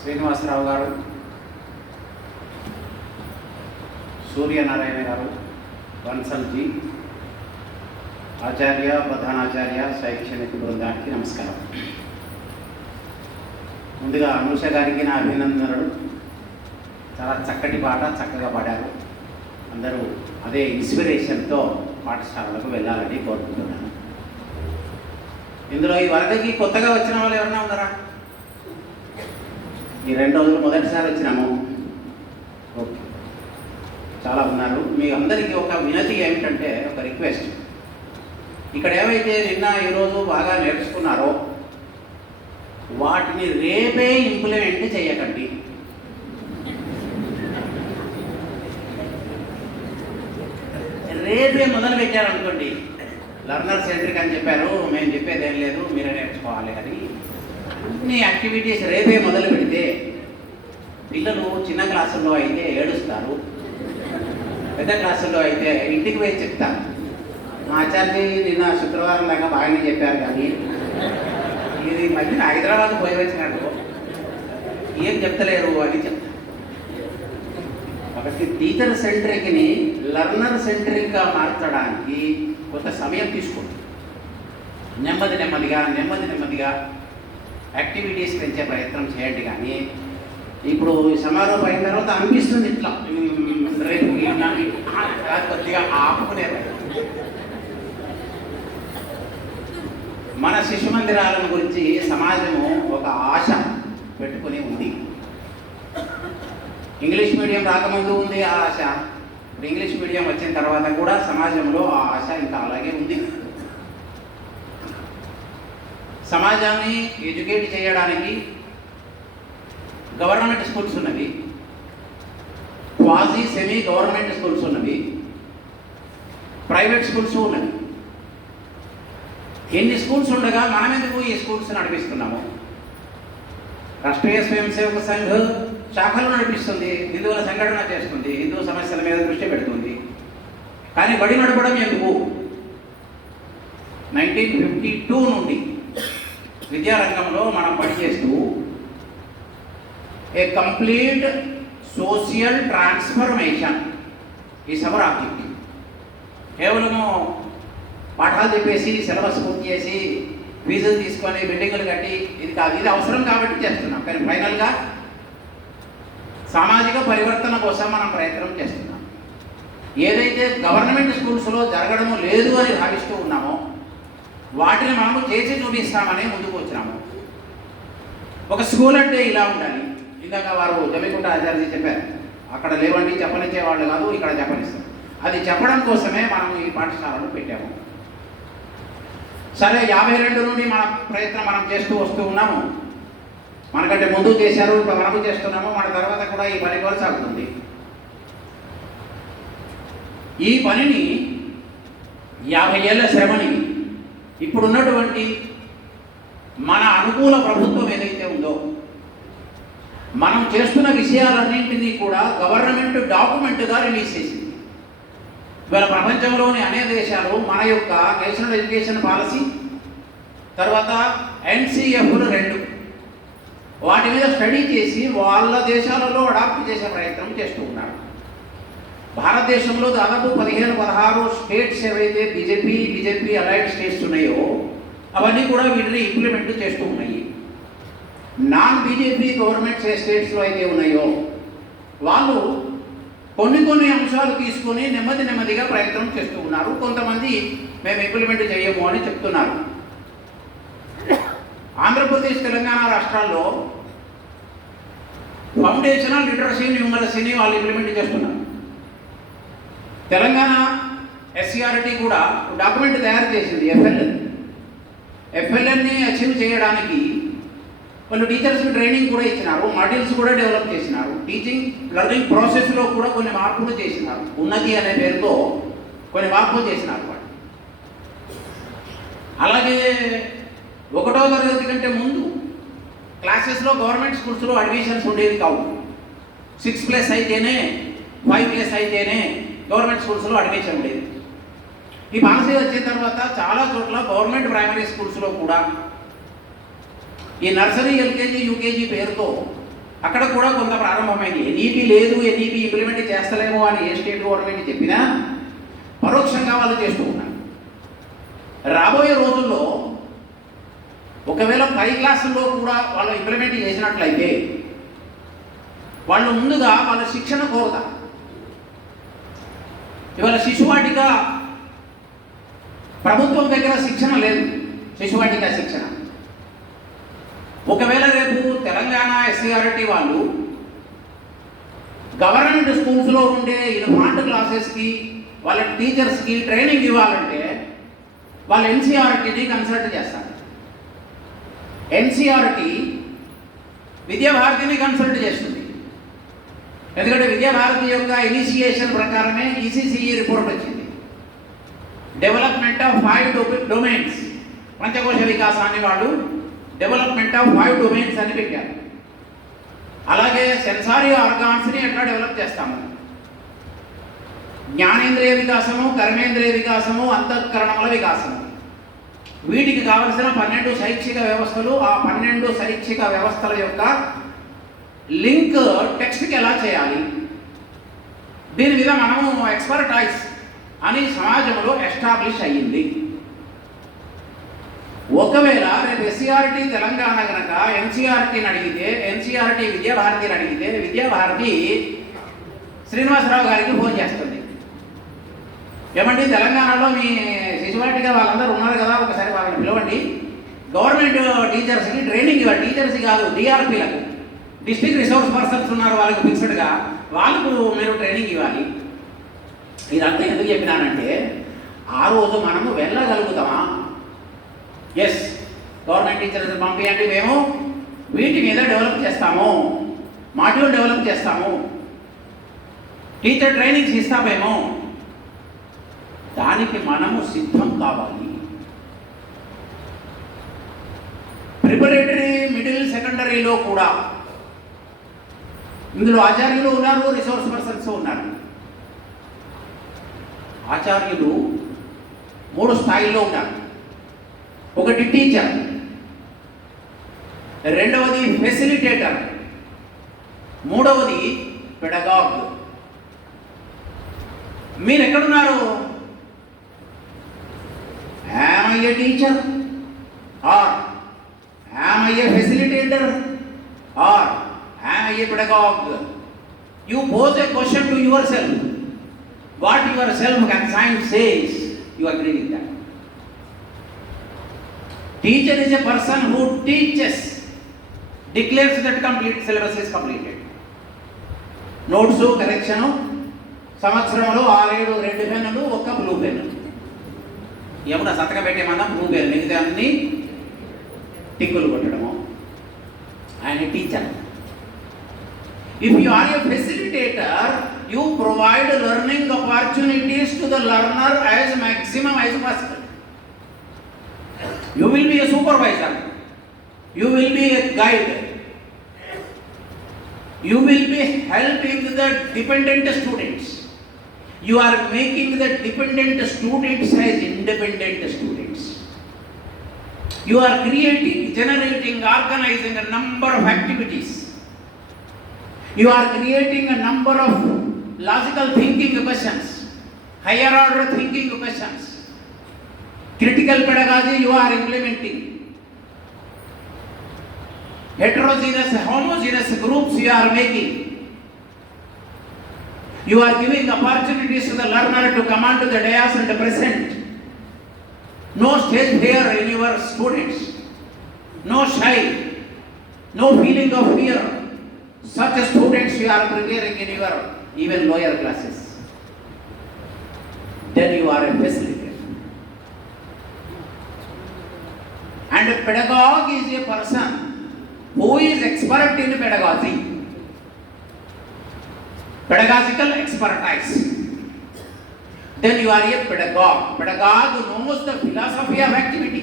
శ్రీనివాసరావు గారు, సూర్యనారాయణ గారు, బన్సల్జీ, ఆచార్య, ప్రధానాచార్య, శైక్షణిక బృందానికి నమస్కారం. ముందుగా అనూష గారికి నా అభినందనలు. చాలా చక్కటి పాట, చక్కగా పాడారు. అందరూ అదే ఇన్స్పిరేషన్తో పాఠశాలలకు వెళ్ళాలని కోరుకుంటున్నాను. ఇందులో ఈ వరదకి కొత్తగా వచ్చిన వాళ్ళు ఎవరైనా ఉన్నారా? ఈ 2 రోజులు మొదటిసారి వచ్చినాము. ఓకే, చాలా ఉన్నారు. మీ అందరికీ ఒక వినతి ఏమిటంటే, ఒక రిక్వెస్ట్. ఇక్కడ ఏవైతే నిన్న ఈరోజు బాగా నేర్చుకున్నారో వాటిని రేపే ఇంప్లిమెంట్ చేయకండి. రేపే మొదలు పెట్టారనుకోండి, లర్నర్ సెంట్రిక్ అని చెప్పారు, మేము చెప్పేది ఏం లేదు, మీరే నేర్చుకోవాలి అని అన్ని యాక్టివిటీస్ రేపే మొదలు పెడితే పిల్లలు చిన్న క్లాసుల్లో అయితే ఏడుస్తారు, పెద్ద క్లాసుల్లో అయితే ఇంటికి పోయి చెప్తారు. మా ఆచార్య నిన్న శుక్రవారం దాకా బాగానే చెప్పారు, కానీ ఇది మధ్యన హైదరాబాద్ పోయి వచ్చినాడు, ఏం చెప్తలేరు అని చెప్తారు. కాబట్టి టీచర్ సెంట్రిక్ని లర్నర్ సెంట్రిక్గా మార్చడానికి కొంత సమయం తీసుకోండి. నెమ్మదిగా యాక్టివిటీస్ పెంచే ప్రయత్నం చేయండి. కానీ ఇప్పుడు సమారోహం అయిన తర్వాత అనిపిస్తుంది ఇట్లా రేపు కొద్దిగా ఆపుకునే మన శిశు మందిరాలను గురించి సమాజము ఒక ఆశ పెట్టుకుని ఉంది. ఇంగ్లీష్ మీడియం రాకముందు ఉంది ఆ ఆశ, ఇప్పుడు ఇంగ్లీష్ మీడియం వచ్చిన తర్వాత కూడా సమాజంలో ఆ ఆశ ఇంకా అలాగే ఉంది. సమాజాన్ని ఎడ్యుకేట్ చేయడానికి గవర్నమెంట్ స్కూల్స్ ఉన్నవి, క్వాజీ సెమీ గవర్నమెంట్ స్కూల్స్ ఉన్నవి, ప్రైవేట్ స్కూల్స్ ఉన్నవి. ఎన్ని స్కూల్స్ ఉండగా మనం ఎందుకు ఈ స్కూల్స్ నడిపిస్తున్నాము? రాష్ట్రీయ స్వయం సేవక సంఘ్ శాఖలు నడిపిస్తుంది, హిందువుల సంఘటన చేస్తుంది, హిందూ సమస్యల మీద దృష్టి పెడుతుంది. కానీ బడి నడపడం ఎందుకు? 1952 నుండి విద్యారంగంలో మనం పనిచేస్తూ ఏ complete social transformation is our objective. కేవలము పాఠాలు చెప్పేసి సిలబస్ పూర్తి చేసి ఫీజులు తీసుకొని బిల్డింగులు కట్టి ఇది కాదు. ఇది అవసరం కాబట్టి చేస్తున్నాం, కానీ ఫైనల్గా సామాజిక పరివర్తన కోసం మనం ప్రయత్నం చేస్తున్నాం. ఏదైతే గవర్నమెంట్ స్కూల్స్లో జరగడము లేదు అని భావిస్తూ ఉన్నామో వాటిని మనము చేసి చూపిస్తామని ముందుకు వచ్చినాము. ఒక స్కూల్ అంటే ఇలా ఉండాలి. ఇందాక వారు జమికుంట ఆచార్య చెప్పారు, అక్కడ లేవండి చెప్పనిచ్చే వాళ్ళు కాదు, ఇక్కడ చెప్పనిస్తాం. అది చెప్పడం కోసమే మనం ఈ పాఠశాలను పెట్టాము. సరే, 52 నుండి మన ప్రయత్నం మనం చేస్తూ వస్తూ ఉన్నాము. మనకంటే ముందు చేశారు, ఇప్పుడు మనము చేస్తున్నాము, మన తర్వాత కూడా ఈ పని కొనసాగుతుంది. ఈ పనిని 50 ఏళ్ల శ్రమని ఇప్పుడున్నటువంటి మన అనుకూల ప్రభుత్వం ఏదైతే ఉందో మనం చేస్తున్న విషయాలన్నింటినీ కూడా గవర్నమెంట్ డాక్యుమెంట్గా రిలీజ్ చేసింది. ఇవాళ ప్రపంచంలోని అనేక దేశాలు మన యొక్క నేషనల్ ఎడ్యుకేషన్ పాలసీ తర్వాత NCFలు 2 వాటి మీద స్టడీ చేసి వాళ్ళ దేశాలలో అడాప్ట్ చేసే ప్రయత్నం చేస్తూ ఉన్నారు. భారతదేశంలో దాదాపు 15-16 స్టేట్స్ ఏవైతే బీజేపీ అలైడ్ స్టేట్స్ ఉన్నాయో అవన్నీ కూడా వీటిని ఇంప్లిమెంట్ చేస్తూ ఉన్నాయి. నాన్ బీజేపీ గవర్నమెంట్ స్టేట్స్లో అయితే ఉన్నాయో వాళ్ళు కొన్ని అంశాలు తీసుకొని నెమ్మదిగా ప్రయత్నం చేస్తూ ఉన్నారు. కొంతమంది మేము ఇంప్లిమెంట్ చేయము అని చెప్తున్నారు. ఆంధ్రప్రదేశ్, తెలంగాణ రాష్ట్రాల్లో ఫౌండేషనల్ లిటరసీ న్యూమరసీని వాళ్ళు ఇంప్లిమెంట్ చేస్తున్నారు. తెలంగాణ SCRT కూడా డాక్యుమెంట్ తయారు చేసింది, FLNని అచీవ్ చేయడానికి వాళ్ళు టీచర్స్కి ట్రైనింగ్ కూడా ఇచ్చినారు, మాడ్యూల్స్ కూడా డెవలప్ చేసినారు, టీచింగ్ లెర్నింగ్ ప్రాసెస్లో కూడా కొన్ని మార్పులు చేసినారు, ఉన్నతి అనే పేరుతో కొన్ని మార్పులు చేసినారు వాళ్ళు. అలాగే 1వ తరగతి కంటే ముందు క్లాసెస్లో గవర్నమెంట్ స్కూల్స్లో అడ్మిషన్స్ ఉండేవి కావు. 6+ అయితేనే 5+ అయితేనే గవర్నమెంట్ స్కూల్స్లో అడ్మిషన్ ఉండేది. ఈ పాలసీ వచ్చిన తర్వాత చాలా చోట్ల గవర్నమెంట్ ప్రైమరీ స్కూల్స్లో కూడా ఈ నర్సరీ, LKG, UKG పేరుతో అక్కడ కూడా కొంత ప్రారంభమైంది. ఎన్ఈపీ లేదు, ఎన్ఈపీ ఇంప్లిమెంట్ చేస్తలేము అని ఏ స్టేట్ గవర్నమెంట్ చెప్పినా పరోక్షంగా వాళ్ళు చేస్తూ ఉన్నారు. రాబోయే రోజుల్లో ఒకవేళ పై క్లాసుల్లో కూడా వాళ్ళు ఇంప్లిమెంట్ చేసినట్లయితే వాళ్ళు ముందుగా వాళ్ళ శిక్షణ కోరుతారు. ఇవాళ శిశువాటిక ప్రభుత్వం దగ్గర శిక్షణ లేదు, శిశువాటిక శిక్షణ. ఒకవేళ రేపు తెలంగాణ ఎస్సీఆర్టీ వాళ్ళు గవర్నమెంట్ స్కూల్స్లో ఉండే ఇన్ఫాంట్ క్లాసెస్కి వాళ్ళ టీచర్స్కి ట్రైనింగ్ ఇవ్వాలంటే వాళ్ళు ఎన్సీఆర్టీని కన్సల్ట్ చేస్తారు. ఎన్సీఆర్టీ విద్యాభారతిని కన్సల్ట్ చేస్తుంది. ఎందుకంటే విద్యాభారతి యొక్క ఇనిషియేషన్ ప్రకారమే ఈసీసీఈ రిపోర్ట్ వచ్చింది. డెవలప్మెంట్ ఆఫ్ 5 డొమైన్స్, పంచకోశ వికాసాన్ని వాళ్ళు డెవలప్మెంట్ ఆఫ్ 5 డొమైన్స్ అని పెట్టారు. అలాగే సెన్సారీ ఆర్గాన్స్ని ఎట్లా డెవలప్ చేస్తాము, జ్ఞానేంద్రియ వికాసము, కర్మేంద్రియ వికాసము, అంతఃకరణముల వికాసము, వీటికి కావలసిన 12 శైక్షిక వ్యవస్థలు, ఆ 12 శైక్షిక వ్యవస్థల యొక్క లింక్ టెక్స్ట్కి ఎలా చేయాలి, దీని మీద మనము ఎక్స్పర్టైజ్ అని సమాజంలో ఎస్టాబ్లిష్ అయ్యింది. ఒకవేళ రేపు ఎస్సీఆర్టీ తెలంగాణ కనుక ఎన్సీఆర్టీని అడిగితే, ఎన్సీఆర్టీ విద్యాభారతిని అడిగితే, విద్యాభారతి శ్రీనివాసరావు గారికి ఫోన్ చేస్తుంది. ఏమండి, తెలంగాణలో మీ శిశువాటిగా వాళ్ళందరూ ఉన్నారు కదా, ఒకసారి వాళ్ళని పిలవండి, గవర్నమెంట్ టీచర్స్కి ట్రైనింగ్ ఇవ్వాలి. టీచర్స్ కాదు, డిఆర్పీలకు, డిస్ట్రిక్ట్ రిసోర్స్ పర్సన్స్ ఉన్నారు వాళ్ళకు ఫిక్స్డ్గా, వాళ్ళకు మీరు ట్రైనింగ్ ఇవ్వాలి. ఇదంతా ఎందుకు చెప్పినానంటే ఆ రోజు మనము వెళ్ళగలుగుతామా? ఎస్, గవర్నమెంట్ టీచర్స్ పంపించండి, మేము వీటి మీద డెవలప్ చేస్తాము, మాడ్యూల్ డెవలప్ చేస్తాము, టీచర్ ట్రైనింగ్స్ ఇస్తామేమో, దానికి మనము సిద్ధం కావాలి. ప్రిపరేటరీ, మిడిల్, సెకండరీలో కూడా ఇందులో ఆచార్యులు ఉన్నారు, రిసోర్స్ పర్సన్స్ ఉన్నారు. ఆచార్యులు 3 స్థాయిల్లో ఉన్నారు. ఒకటి టీచర్, రెండవది ఫెసిలిటేటర్, మూడవది పెడగాగ్. మీరు ఎక్కడున్నారు? Am I a teacher? Or am I a facilitator? Or am I a pedagogue? You pose a question to yourself. What yourself and science says, you agree with that. Teacher is a person who teaches, declares that complete syllabus is completed. Notes, correction, సంవత్సరంలో 6-7 రెడ్ పెన్నులు, 1 blue pen. ఏమన్నా సంతకం పెట్టేమన్నా blue pen, మిగతా అన్ని టిక్కులు కొట్టడము. ఆయన teacher. If you are a facilitator, you provide learning opportunities to the learner as maximum as possible. You will be a supervisor. You will be a guide. You will be helping the dependent students. You are making the dependent students as independent students. You are creating, generating, organizing a number of activities. You are creating a number of logical thinking questions, higher order thinking questions. Critical pedagogy you are implementing. Heterogeneous, homogeneous groups you are making. You are giving opportunities to the learner to come onto the dais and present. No stage fear in your students. No shy. No feeling of fear. Such students you are preparing in your even lower classes. Then you are a facilitator. And a pedagogue is a person who is expert in pedagogy. Pedagogical expertise. Then you are a pedagogue. Pedagogue knows the philosophy of activity,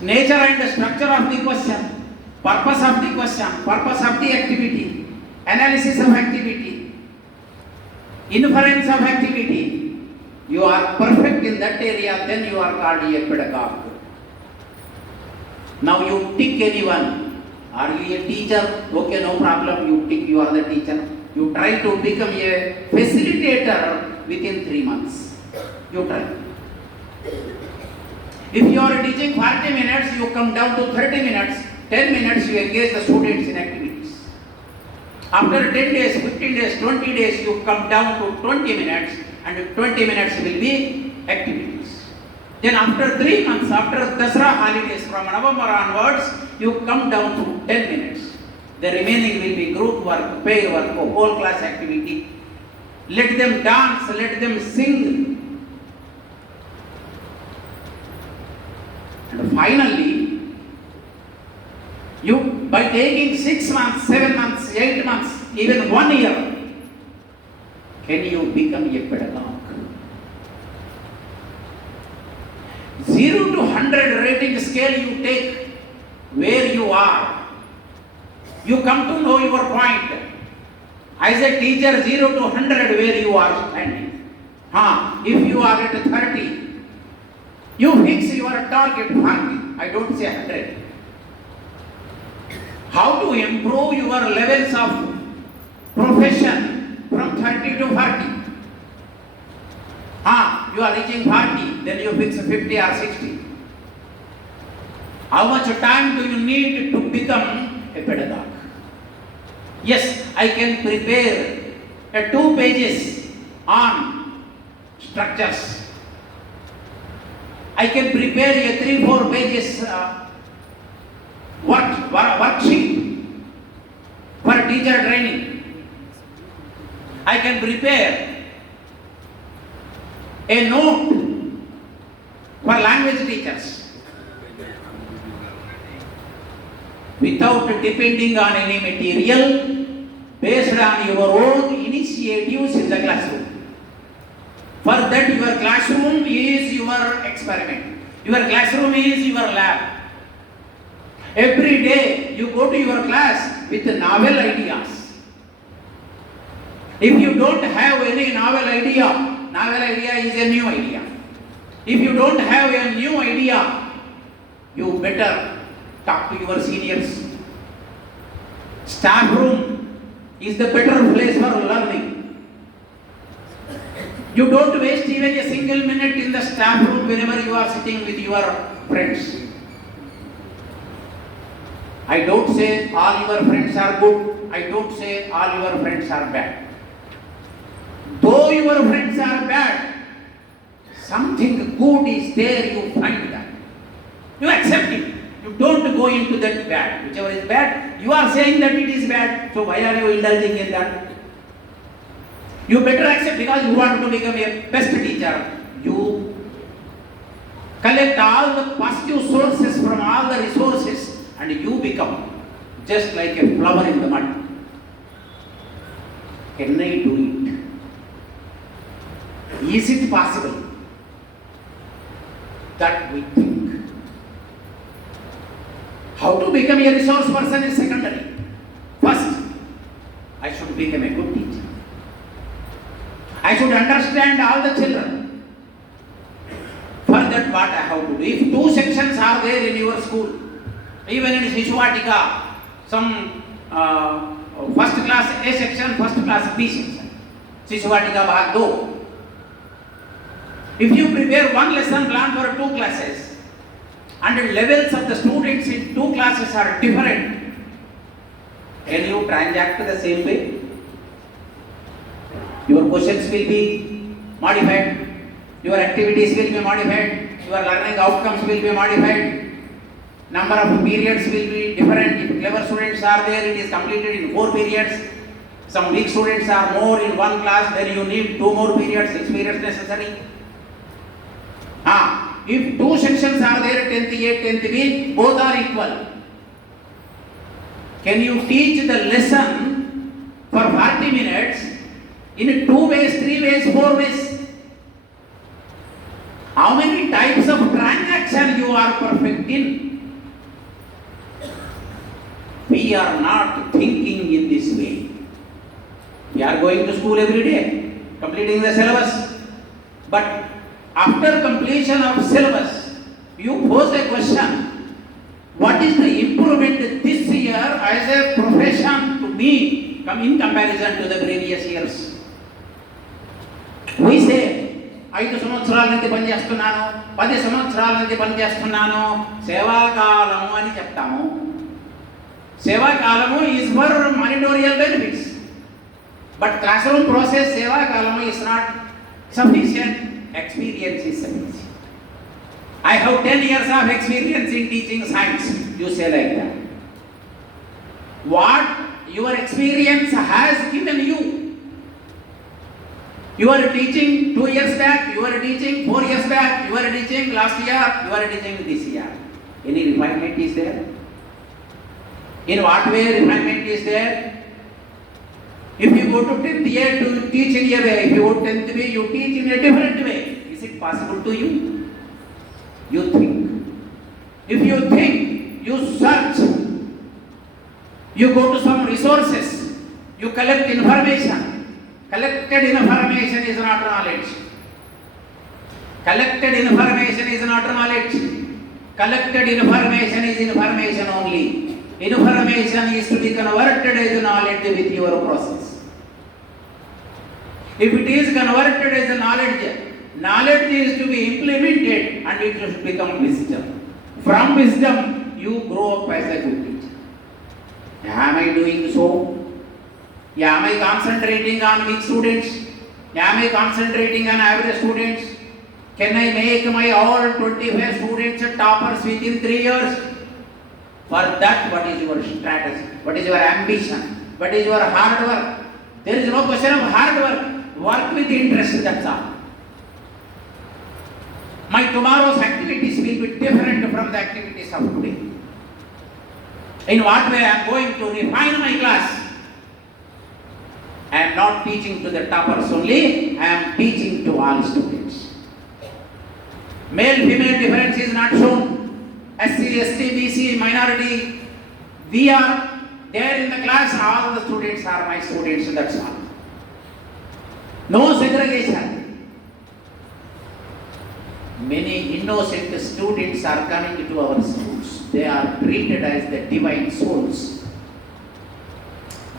nature and the structure of the question, purpose of the question, purpose of the activity, analysis of activity, inference of activity. You are perfect in that area, then you are called a pedagogue. Now you tick anyone Are you a teacher? Okay, no problem. You think you are the teacher. You try to become a facilitator within 3 months. You try. If you are teaching 40 minutes, you come down to 30 minutes. 10 minutes you engage the students in activities. After 10 days, 15 days, 20 days, you come down to 20 minutes, and 20 minutes will be activities. Then after 3 months, after Dasra holidays from November onwards, you come down to 10 minutes. The remaining will be group work, pair work, whole class activity. Let them dance, let them sing. And finally, you, by taking 6 months, 7 months, 8 months, even 1 year, can you become a pedagogue? 0 to 100 rating scale you take where you are. You come to know your point. As a teacher, 0 to 100 where you are standing. If you are at 30, you fix your target 40. I don't say 100. How to improve your levels of profession from 30 to 40? You are reaching 40, then you fix 50 or 60. How much time do you need to become a pedagogue? Yes, I can prepare 2 pages on structures. I can prepare a 3-4 pages worksheet for teacher training. I can prepare a note for language teachers without depending on any material, based on your own initiatives in the classroom. For that, your classroom is your experiment. Your classroom is your lab. Every day you go to your class with novel ideas. If you don't have any novel idea is a new idea. If you don't have a new idea, you better talk to your seniors. Staff room is the better place for learning. You don't waste even a single minute in the staff room whenever you are sitting with your friends. I don't say all your friends are good. I don't say all your friends are bad. Though your friends are bad, something good is there, you find that. You accept it. You don't go into that bad. Whichever is bad, you are saying that it is bad. So why are you indulging in that? You better accept, because you want to become a best teacher. You collect all the positive sources from all the resources, and you become just like a flower in the mud. Can I do it? Is it possible? That we think. How to become a resource person is secondary. First, I should become a good teacher. I should understand all the children. For that, what I have to do? If 2 sections are there in your school, even in Shishwatika, some first class A section, first class B section, Shishwatika Bhag 2. If you prepare one lesson plan for 2 classes, and the levels of the students in 2 classes are different, can you transact the same way? Your questions will be modified, your activities will be modified, your learning outcomes will be modified, number of periods will be different. If clever students are there, it is completed in 4 periods. Some weak students are more in one class, then you need 2 more periods, 6 periods necessary. If 2 sections are there, 10th A, 10th B, both are equal. Can you teach the lesson for 40 minutes in 2 ways, 3 ways, 4 ways? How many types of transaction you are perfect in? We are not thinking in this way. We are going to school every day, completing the syllabus. But after completion of syllabus, you pose a question: what is the improvement this year year as a profession to me come in comparison to the previous years. We say 5 సంవత్సరాల నుంచి పనిచేస్తున్నాను, 10 సంవత్సరాల నుంచి పనిచేస్తున్నాను, సేవాకాలము అని చెప్తాము. సేవాకాలము is for monitorial benefits, but classroom process సేవాకాలము is not sufficient. Experience is sufficient. I have 10 years of experience in teaching science. You say like that. What your experience has given you? You are teaching 2 years back, you are teaching 4 years back, you are teaching last year, you are teaching this year. Any refinement is there? In what way refinement is there? If you go to 10th year to teach in a way, if you go to 10th way, you teach in a different way. Is it possible to you? You think. If you think, you search, you go to some resources, you collect information. Collected information is not knowledge. Collected information is not knowledge. Collected information is information only. Information is to be converted as knowledge with your process. If it is converted as knowledge, knowledge is to be implemented and it will become wisdom. From wisdom, you grow up as a good teacher. Am I doing so? Am I concentrating on weak students? Am I concentrating on average students? Can I make my all 25 students toppers within 3 years? For that, what is your strategy? What is your ambition? What is your hard work? There is no question of hard work. Work with interest, that's all. My tomorrow's activities will be different from the activities of today. In what way I am going to refine my class? I am not teaching to the toppers only, I am teaching to all students. Male-female difference is not shown. SC, ST, BC, minority, we are there in the class, all the students are my students, that's all. No segregation. Many innocent students are coming to our schools. They are treated as the divine souls.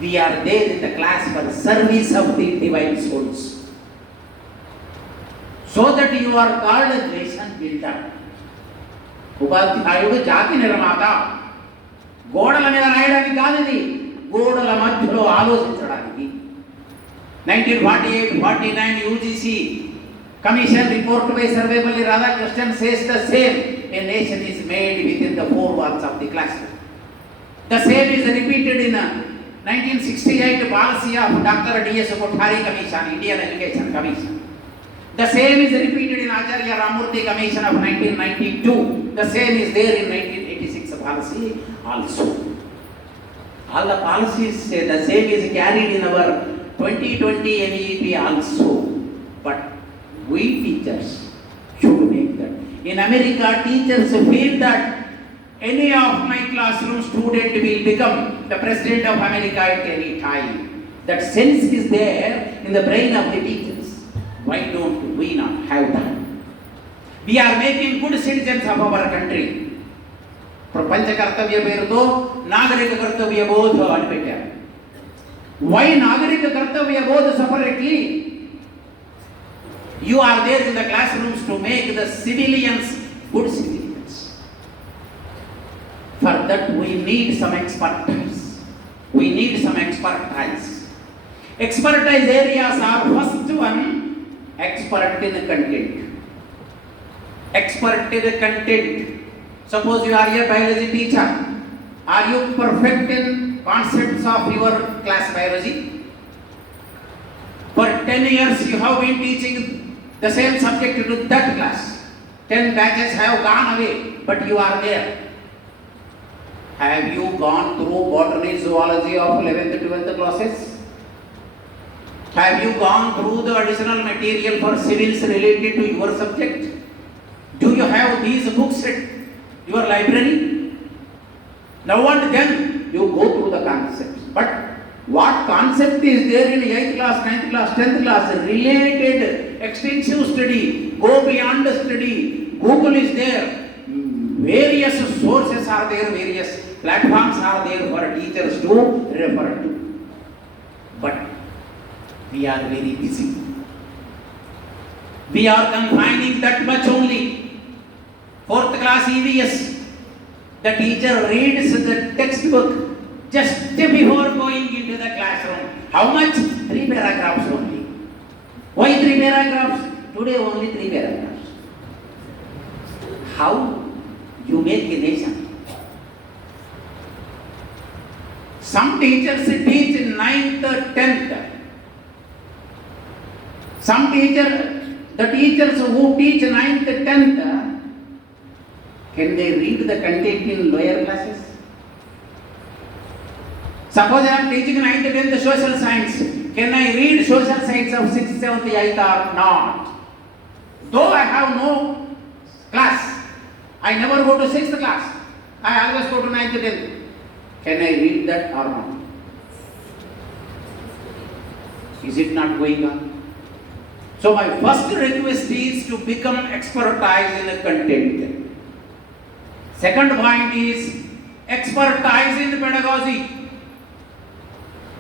We are there in the class for service of the divine souls. So that you are called a nation builder. ఉపాధ్యాయుడు జాతి నిర్మాత. గోడల మీద రాయడానికి కాదు, ఇది గోడల మధ్యలో ఆలోచించడానికి. 1948-49 UGC Commission report by Sarvepalli Radhakrishnan says the same. A nation is made within the 4 walls of the classroom. The same is repeated in 1968 policy of Dr. D.S. Kothari Commission, Indian Education Commission. The same is repeated in Acharya Ramurthy Commission of 1992. The same is there in 1986 policy also. All the policies say the same is carried in our 2020 NEP also. But we teachers should make that. In America, teachers feel that any of my classroom student will become the president of America at any time. That sense is there in the brain of the teachers. Why don't we not have that? We are making good citizens of our country. ప్రపంచ కర్తవ్య పేరుతో నాగరిక కర్తవ్య బోధ అని పెట్టారు. Why నాగరిక కర్తవ్య బోధ separately? You are there in the classrooms to make the civilians good civilians. For that we need some expertise. We need some expertise. Expertise areas are first one, expert in content. Expert in content. Suppose you are a biology teacher. Are you perfect in concepts of your class biology? For 10 years you have been teaching the same subject to that class. 10 batches have gone away, but you are there. Have you gone through botany, zoology of 11th, 12th classes? Have you gone through the additional material for civils related to your subject? Do you have these books at your library? Now and then you go through the concepts. But what concept is there in 8th class, 9th class, 10th class? Related, extensive study, go beyond study. Google is there. Various sources are there, various platforms are there for teachers to refer to. But we are very busy. We are confining that much only. 4th class EVS, the teacher reads the textbook just before going into the classroom. How much? 3 paragraphs only. Why 3 paragraphs? Today only 3 paragraphs. How you make a nation? Some teachers teach in 9th, 10th. The teachers who teach 9th, 10th, can they read the content in lower classes? Suppose I am teaching 9th, 10th social science. Can I read social science of 6th, 7th, 8th or not? Though I have no class, I never go to 6th class. I always go to 9th, 10th. Can I read that or not? Is it not going on? So my first request is to become expertise in the content. Second point is expertise in pedagogy.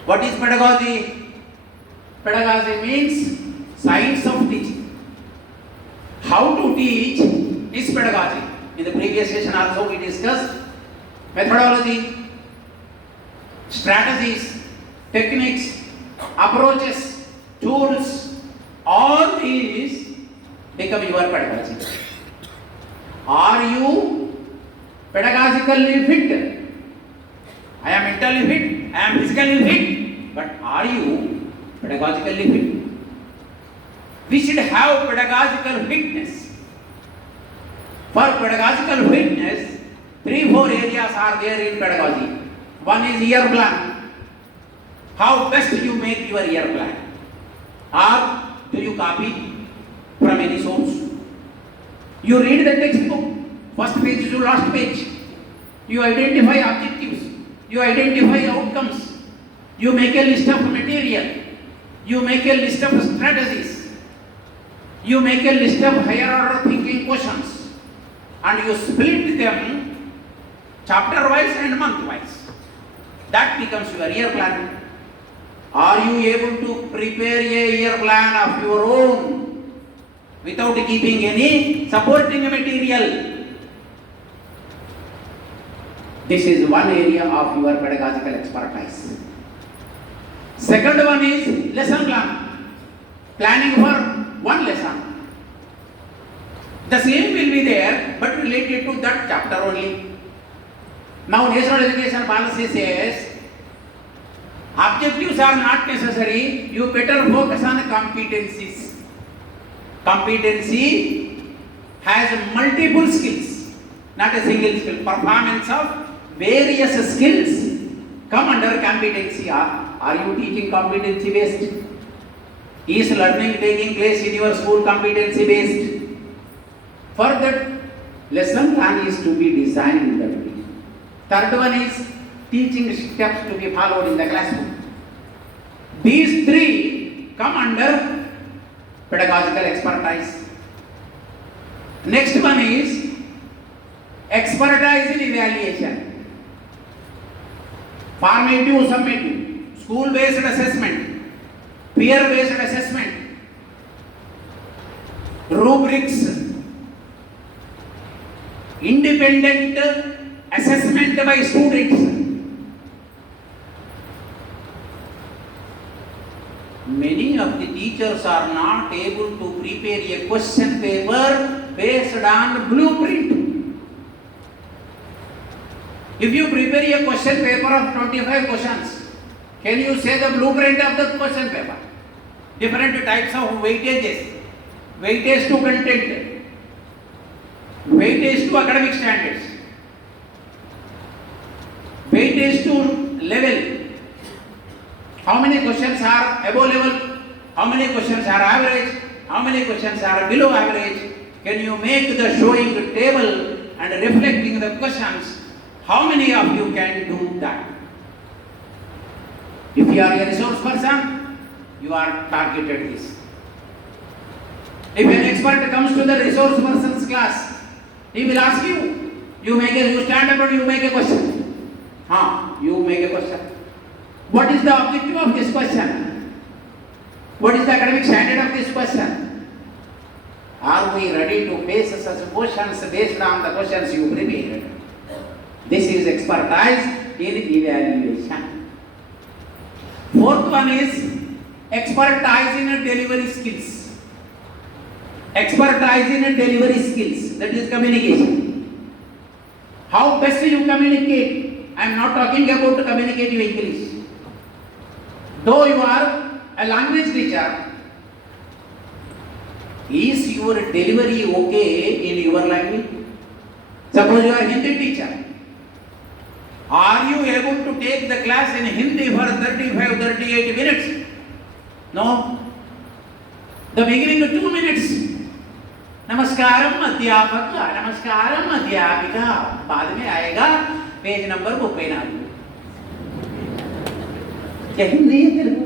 What is pedagogy? Pedagogy means science of teaching. How to teach is pedagogy. In the previous session also we discussed methodology, strategies, techniques, approaches, tools. All these become your pedagogy. Are you pedagogically fit? I am mentally fit, I am physically fit, but are you pedagogically fit? We should have pedagogical fitness. For pedagogical fitness, 3-4 areas are there in pedagogy. One is year plan. How best you make your year plan? Or do you copy from any source? You read the textbook, first page to last page. You identify objectives. You identify outcomes. You make a list of material. You make a list of strategies. You make a list of higher order thinking questions. And you split them chapter wise and month wise. That becomes your year plan. Are you able to prepare a year plan of your own without keeping any supporting material? This is one area of your pedagogical expertise. Second one is lesson plan. Planning for one lesson. The same will be there but related to that chapter only. Now national education policy says objectives are not necessary, you better focus on competencies. Competency has multiple skills, not a single skill. Performance of various skills come under competency. Are you teaching competency based? Is learning taking place in your school competency based? For that, lesson plan is to be designed in that way. Third one is teaching steps to be followed in the classroom. These three come under pedagogical expertise. Next one is expertise in evaluation. Formative, summative, school-based assessment, peer-based assessment, rubrics, independent assessment by students. Many of the teachers are not able to prepare a question paper based on blueprint. If you prepare a question paper of 25 questions, can you say the blueprint of the question paper? Different types of weightages, weightage to content, weightage to academic standards, weightage to level. How many questions are above level? How many questions are average? How many questions are below average? Can you make the showing table and reflecting the questions? How many of you can do that? If you are a resource person, you are targeted this. If an expert comes to the resource person's class, he will ask you, you stand up and you make a question. make a question. What is the objective of this question? What is the academic standard of this question? Are we ready to face such questions based on the questions you prepared? This is expertise in evaluation. Fourth one is expertise in delivery skills. Expertise in delivery skills, that is communication. How best you communicate. I am not talking about communicative English. Though you are a language teacher, is your delivery okay in your language? Suppose you are a Hindi teacher. Are you able to take the class in Hindi for 35-38 minutes? No. The beginning 2 minutes. नमस्कारम अध्यापक, नमस्कारम अध्यापिका, बाद में आएगा page number 34. क्या हिंदी है तेलुगु?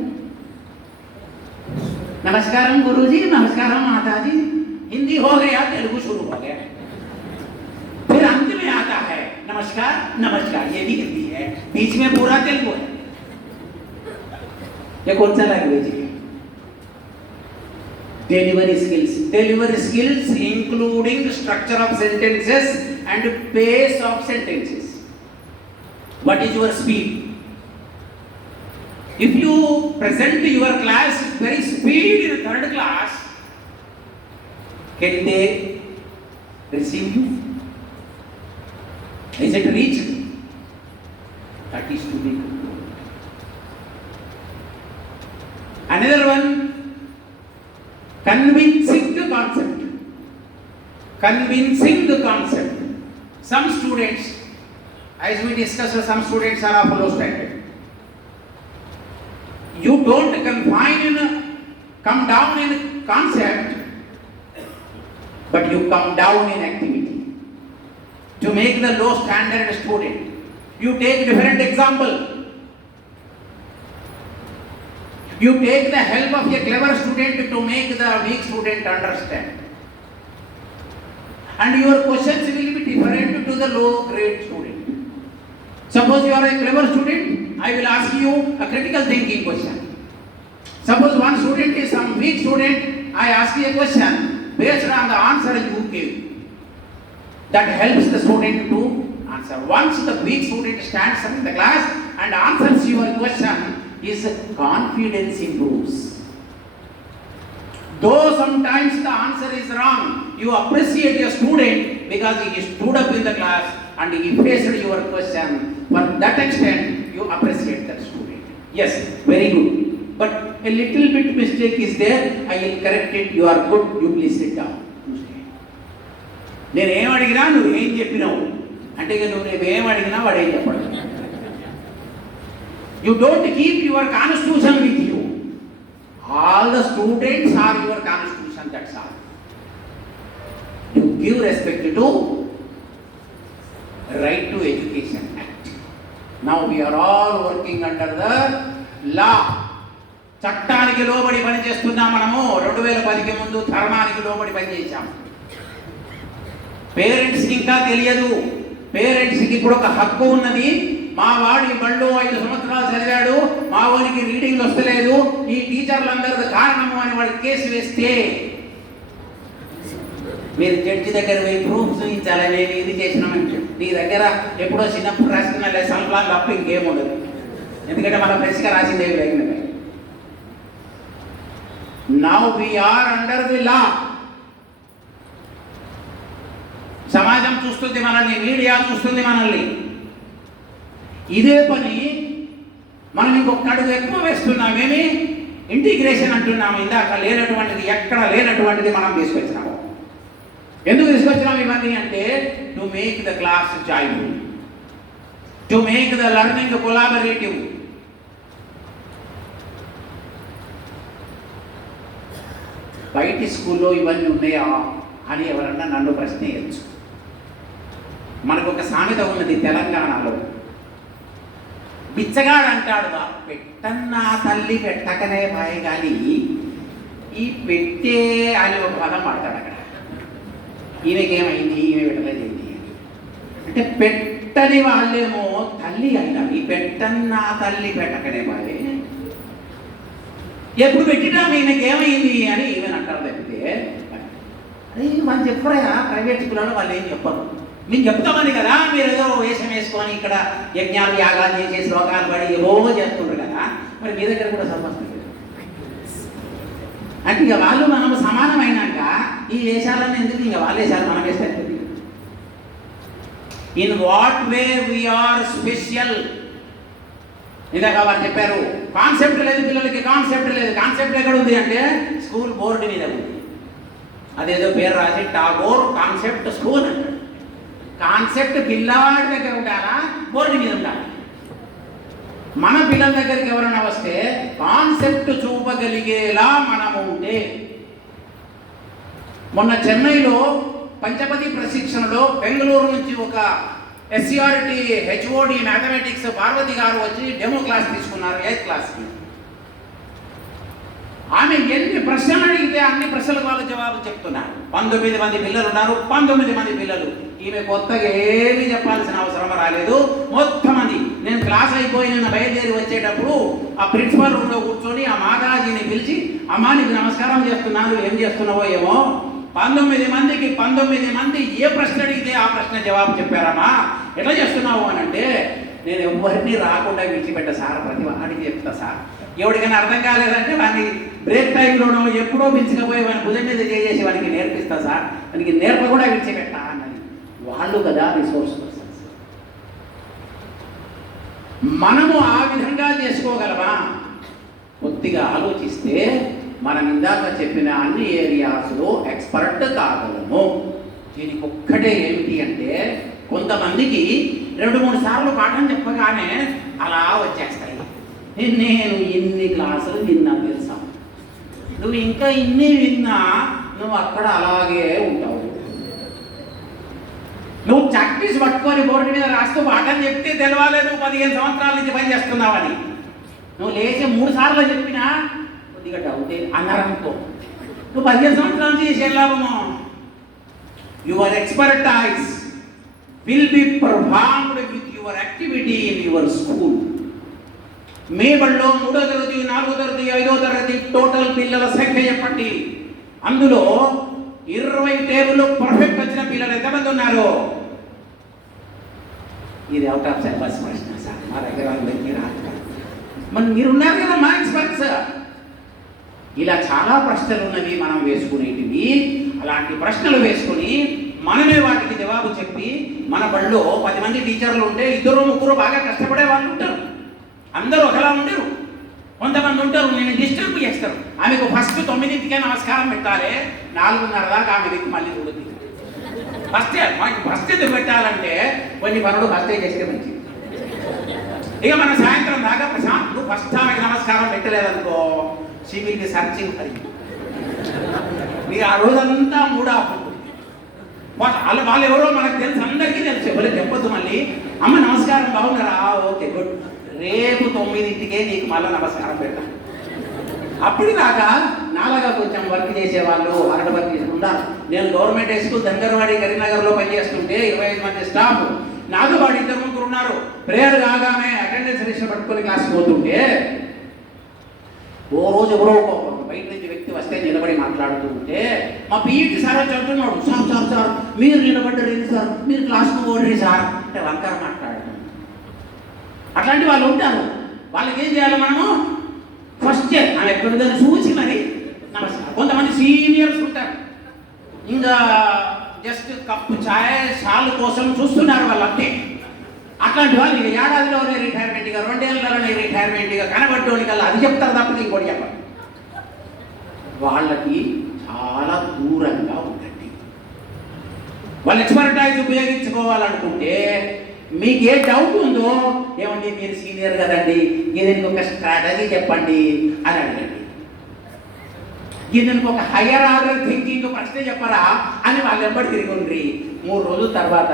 नमस्कारम गुरुजी, नमस्कारम माताजी, हिंदी हो गया, तेलुगु शुरू हो गया. फिर अंत में आता है नमस्कार नमस्कार, ये भी हिंदी है, बीच में पूरा तेलुगु है. ये कौन सा लैंग्वेज है? Delivery skills. Delivery skills including structure of sentences and pace of sentences. What is your speed? If you present your class very speed in third class, can they receive you? Is it reached? That is to be controlled. Another one, convincing the concept. Convincing the concept. Some students, as we discussed, some students are of low standard. You don't come down in concept, but you come down in activity. To make the low standard student, you take different example. You take the help of a clever student to make the weak student understand. And your questions will be different to the low grade student. Suppose you are a clever student, I will ask you a critical thinking question. Suppose one student is some weak student, I ask you a question based on the answer you give. That helps the student to answer. Once the weak student stands up in the class and answers your question, his confidence improves. Though sometimes the answer is wrong, you appreciate your student because he stood up in the class and he faced your question. For that extent, you appreciate that student. Yes, very good. But a little bit mistake is there, I will correct it. You are good, you please sit down. నేను ఏం అడిగినా నువ్వు ఏం చెప్పినావు అంటే నువ్వు ఏం అడిగినా వాడు ఏం చెప్పడు. You don't keep your constitution with you. All the students are your constitution, that's all. You give respect to Right to Education Act. Now we are all working under the law. చట్టానికి లోబడి పనిచేస్తున్నాం మనము. 2010కి ముందు ధర్మానికి లోబడి పనిచేసాము. పేరెంట్స్కి ఇంకా తెలియదు. పేరెంట్స్కి ఇప్పుడు ఒక హక్కు ఉన్నది. మా వాడి బళ్ళు 5 సంవత్సరాలు చదివాడు, మా వాడికి రీడింగ్ వస్తలేదు, ఈ టీచర్లందరూ కారణము అని వాడికి కేసు వేస్తే మీరు జడ్జి దగ్గర పోయి ప్రూఫ్ చూపించాలి. నేను ఇది చేసినామని నీ దగ్గర ఎప్పుడో చిన్నప్పుడు రాసిన లెసన్ ప్లాన్ తప్ప ఇంకేముండదు. ఎందుకంటే మనం ఫ్రెష్గా రాసిందేవి లేకుండా. Now we are under the law. సమాజం చూస్తుంది మనల్ని, మీడియా చూస్తుంది మనల్ని. ఇదే పని మనం ఇంకొక అడుగు ఎక్కువ వేస్తున్నామేమి, ఇంటిగ్రేషన్ అంటున్నాము. ఇందాక లేనటువంటిది, ఎక్కడ లేనటువంటిది మనం తీసుకొచ్చినాము. ఎందుకు తీసుకొచ్చినాము ఇవన్నీ అంటే to make the class joyful, to make the learning collaborative. బయటి స్కూల్లో ఇవన్నీ ఉన్నాయా అని ఎవరన్నా నన్ను ప్రశ్న వేయచ్చు. మనకు ఒక సామెత ఉన్నది తెలంగాణలో, బిచ్చగాడు అంటాడు పెట్టన్నా తల్లి పెట్టకనే పాయే కానీ ఈ పెట్టే అని ఒక పదం పడతాడు అక్కడ. ఈమెకేమైంది, ఈమె పెట్టలేదేంటి అంటే పెట్టని వాళ్ళేమో తల్లి అయినారు. ఈ పెట్టన్నా తల్లి పెట్టకనే బాయే, ఎప్పుడు పెట్టినా ఈయనకేమైంది అని ఈమెను అంటారు తప్పితే అరే వాళ్ళు చెప్పరా ప్రైవేట్ స్కూల్లో వాళ్ళు ఏం చెప్పరు. మేము చెప్తామని కదా మీరు ఏదో వేషం వేసుకొని ఇక్కడ యజ్ఞాలు యాగాలు చేసే శ్లోకాలు పడి ఏవో చేస్తుంటారు కదా, మరి మీ దగ్గర కూడా సమస్య అంటే ఇక వాళ్ళు మనం సమానమైనాక ఈ వేషాలన్నీ ఎందుకు, ఇంకా వాళ్ళ వేషాలు మనం వేస్తే in what way we are special. ఇందాక వారు చెప్పారు కాన్సెప్ట్ లేదు పిల్లలకి, కాన్సెప్ట్ లేదు. కాన్సెప్ట్ ఎక్కడ ఉంది అంటే స్కూల్ బోర్డు మీద ఉంది. అదేదో పేరు రాసి టాగోర్ కాన్సెప్ట్ స్కూల్ అంటాడు. కాన్సెప్ట్ పిల్లవాడి దగ్గర ఉండాలా, బోర్డు మీద ఉండాలి. మన పిల్లల దగ్గరికి ఎవరైనా వస్తే కాన్సెప్ట్ చూపగలిగేలా మనము ఉంటే. మొన్న చెన్నైలో పంచపతి ప్రశిక్షణలో బెంగళూరు నుంచి ఒక ఎస్సీఆర్టీ హెచ్ఓడి మ్యాథమెటిక్స్ పార్వతి గారు వచ్చి డెమో క్లాస్ తీసుకున్నారు 8th క్లాస్కి. ఆమె ఎన్ని ప్రశ్నలు అడిగితే అన్ని ప్రశ్నలకు వాళ్ళు జవాబు చెప్తున్నారు. 19 మంది పిల్లలు ఉన్నారు, 19 మంది పిల్లలు. ఈమె కొత్తగా ఏమీ చెప్పాల్సిన అవసరం రాలేదు. మొత్తం మంది నేను క్లాస్ అయిపోయి నిన్న బయలుదేరి వచ్చేటప్పుడు ఆ ప్రిన్సిపల్ రూమ్లో కూర్చొని ఆ మాతాజీని పిలిచి, అమ్మా నీకు నమస్కారం చేస్తున్నాను, ఏం చేస్తున్నావో ఏమో. 19 మందికి 19 మంది ఏ ప్రశ్న అడిగితే ఆ ప్రశ్న జవాబు చెప్పారమ్మా, ఎట్లా చేస్తున్నావు అని అంటే, నేను ఎవరిని రాకుండా విడిచిపెట్టా సార్, ప్రతి వాడికి చెప్తా సార్. ఎవరికైనా అర్థం కాలేదంటే వాడిని బ్రేక్ టైంలోనో ఎప్పుడో పిలుచుకపోయి వాడిని భుజం మీద చేసి వాడికి నేర్పిస్తా సార్, వానికి నేర్ప కూడా విడిచిపెట్టా అన్నది. వాళ్ళు కదా రిసోర్స్ పర్సన్స్. మనము ఆ విధంగా చేసుకోగలమా? కొద్దిగా ఆలోచిస్తే మనం ఇందాక చెప్పిన అన్ని ఏరియాస్లో ఎక్స్పర్ట్ కాగలము. దీనికి ఒక్కటే ఏమిటి అంటే, కొంతమందికి 2-3 సార్లు పాఠం చెప్పగానే అలా వచ్చేస్తాయి. నేను ఇన్ని క్లాసులు విన్నా తెలుసా, నువ్వు ఇంకా ఇన్ని విన్నా నువ్వు అక్కడ అలాగే ఉంటావు. నువ్వు చాక్పీస్ పట్టుకొని బోర్డు మీద రాస్తూ పాఠం చెప్తే తెలవాలి నువ్వు 15 సంవత్సరాల నుంచి పని చేస్తున్నావని. నువ్వు లేచి 3 సార్లు చెప్పినా కొద్దిగా డౌటే అన్నారనుకో, నువ్వు 15 సంవత్సరాల నుంచి చేసే లాభము. Your expertise will be performed with your activity in your school. మీ బడిలో 3వ తరగతి, 4వ తరగతి, 5వ తరగతి టోటల్ పిల్లల సంఖ్య చెప్పండి. అందులో 20 టేబుల్ పర్ఫెక్ట్ వచ్చిన పిల్లలు ఎంతమంది ఉన్నారు? ఇది అవుట్ ఆఫ్ సిలబస్ ప్రశ్న సార్, మా దగ్గర మరి మీరు ఉన్నారు కదా మా ఎక్స్పర్ట్స్. ఇలా చాలా ప్రశ్నలు ఉన్నవి మనం వేసుకునేటివి. అలాంటి ప్రశ్నలు వేసుకుని మనమే వాటికి జవాబు చెప్పి, మన బడిలో 10 మంది టీచర్లు ఉంటే 2-3 బాగా కష్టపడే వాళ్ళు ఉంటారు. అందరూ ఒకలా ఉండరు. కొంతమంది ఉంటారు నేను డిస్టర్బ్ చేస్తారు. ఆమెకు ఫస్ట్ 9కే నమస్కారం పెట్టాలి, 4:30 దాకా ఆమె దిక్కు మళ్ళీ చూడదు. ఫస్ట్ ఎందుకు పెట్టాలంటే కొన్ని పనులు ఫస్టే చేస్తే మంచిది. ఇక మన సాయంత్రం దాకా ప్రశాంత్ నువ్వు ఫస్ట్ ఆమెకి నమస్కారం పెట్టలేదనుకో, సివిల్కి సర్చింగ్ పడి మీరు ఆ రోజంతా మూడాఫ్. వాళ్ళు ఎవరో మనకు తెలుసు, అందరికీ తెలుసు. ఎవరు చెప్పొద్దు మళ్ళీ, అమ్మ నమస్కారం బాగున్నారా, ఓకే గుడ్, రేపు 9కే నీకు మళ్ళీ నమస్కారం పెడతాం. అప్పటిదాకా నాలాగా కొంచెం వర్క్ చేసేవాళ్ళు హార్డ్ వర్క్ చేసుకుంటా. నేను గవర్నమెంట్ హై స్కూల్ దంగరవాడి కరీంనగర్లో పనిచేస్తుంటే 25 మంది స్టాఫ్, నాతో పాటు 2 ఉన్నారు. ప్రేయర్ కాగానే అటెండెన్స్ రిజిస్టర్ పట్టుకొని క్లాస్కి పోతుంటే ఓ రోజు ఎవరో బయట నుంచి వ్యక్తి వస్తే నిలబడి మాట్లాడుతూ ఉంటే మా పీఈటీ సార్ వచ్చి అంటున్నాడు, సార్ సార్ సార్ మీరు నిలబడ్డారు సార్, మీరు క్లాస్కు పోండి సార్ అంటే వంకర మాట్లాడారు. అట్లాంటి వాళ్ళు ఉంటారు. వాళ్ళకి ఏం చేయాలి మనము? ఫస్ట్ ఆమె ఎక్కడిదని చూసి మరి నమస్కారం. కొంతమంది సీనియర్స్ ఉంటారు, ఇంకా జస్ట్ కప్పు ఛాయ్ షాల్ కోసం చూస్తున్నారు వాళ్ళు అంతే. అట్లాంటి వాళ్ళు ఇక ఏడాదిలోనే రిటైర్మెంట్గా, 2 ఏళ్ళలోనే రిటైర్మెంట్గా కనబడ్డోని కల్లా అది చెప్తారు తప్ప ఇంకోటి చెప్పాలి. వాళ్ళకి చాలా దూరంగా ఉండండి. వాళ్ళు ఎక్స్పర్టైజ్ ఉపయోగించుకోవాలనుకుంటే మీకు ఏ డౌట్ ఉందో, ఏమండి మీరు సీనియర్ కదండి, దీనికి ఒక స్ట్రాటజీ చెప్పండి అని అడగండి. దీనికి ఒక హయ్యర్ ఆర్డర్ థింకింగ్ ప్రశ్న చెప్పరా అని వాళ్ళు ఎప్పటి తిరిగి ఉండ్రి. 3 రోజుల తర్వాత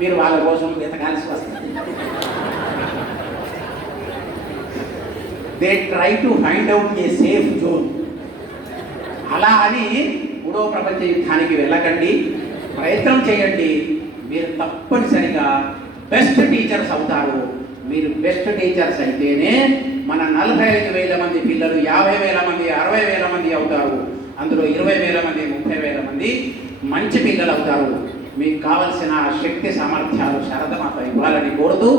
మీరు వాళ్ళ కోసం వెతకాల్సి వస్తుంది. They try to find out A safe zone. అలా అని 3వ ప్రపంచ యుద్ధానికి వెళ్ళకండి, ప్రయత్నం చేయండి. మీరు తప్పనిసరిగా బెస్ట్ టీచర్స్ అవుతారు. మీరు బెస్ట్ టీచర్స్ అయితేనే మన 45,000 మంది పిల్లలు 50,000 మంది 60,000 మంది అవుతారు. అందులో 20,000 మంది 30,000 మంది మంచి పిల్లలు అవుతారు. మీకు కావలసిన శక్తి సామర్థ్యాలు శారద మాత ఇవ్వాలని కోరుతూ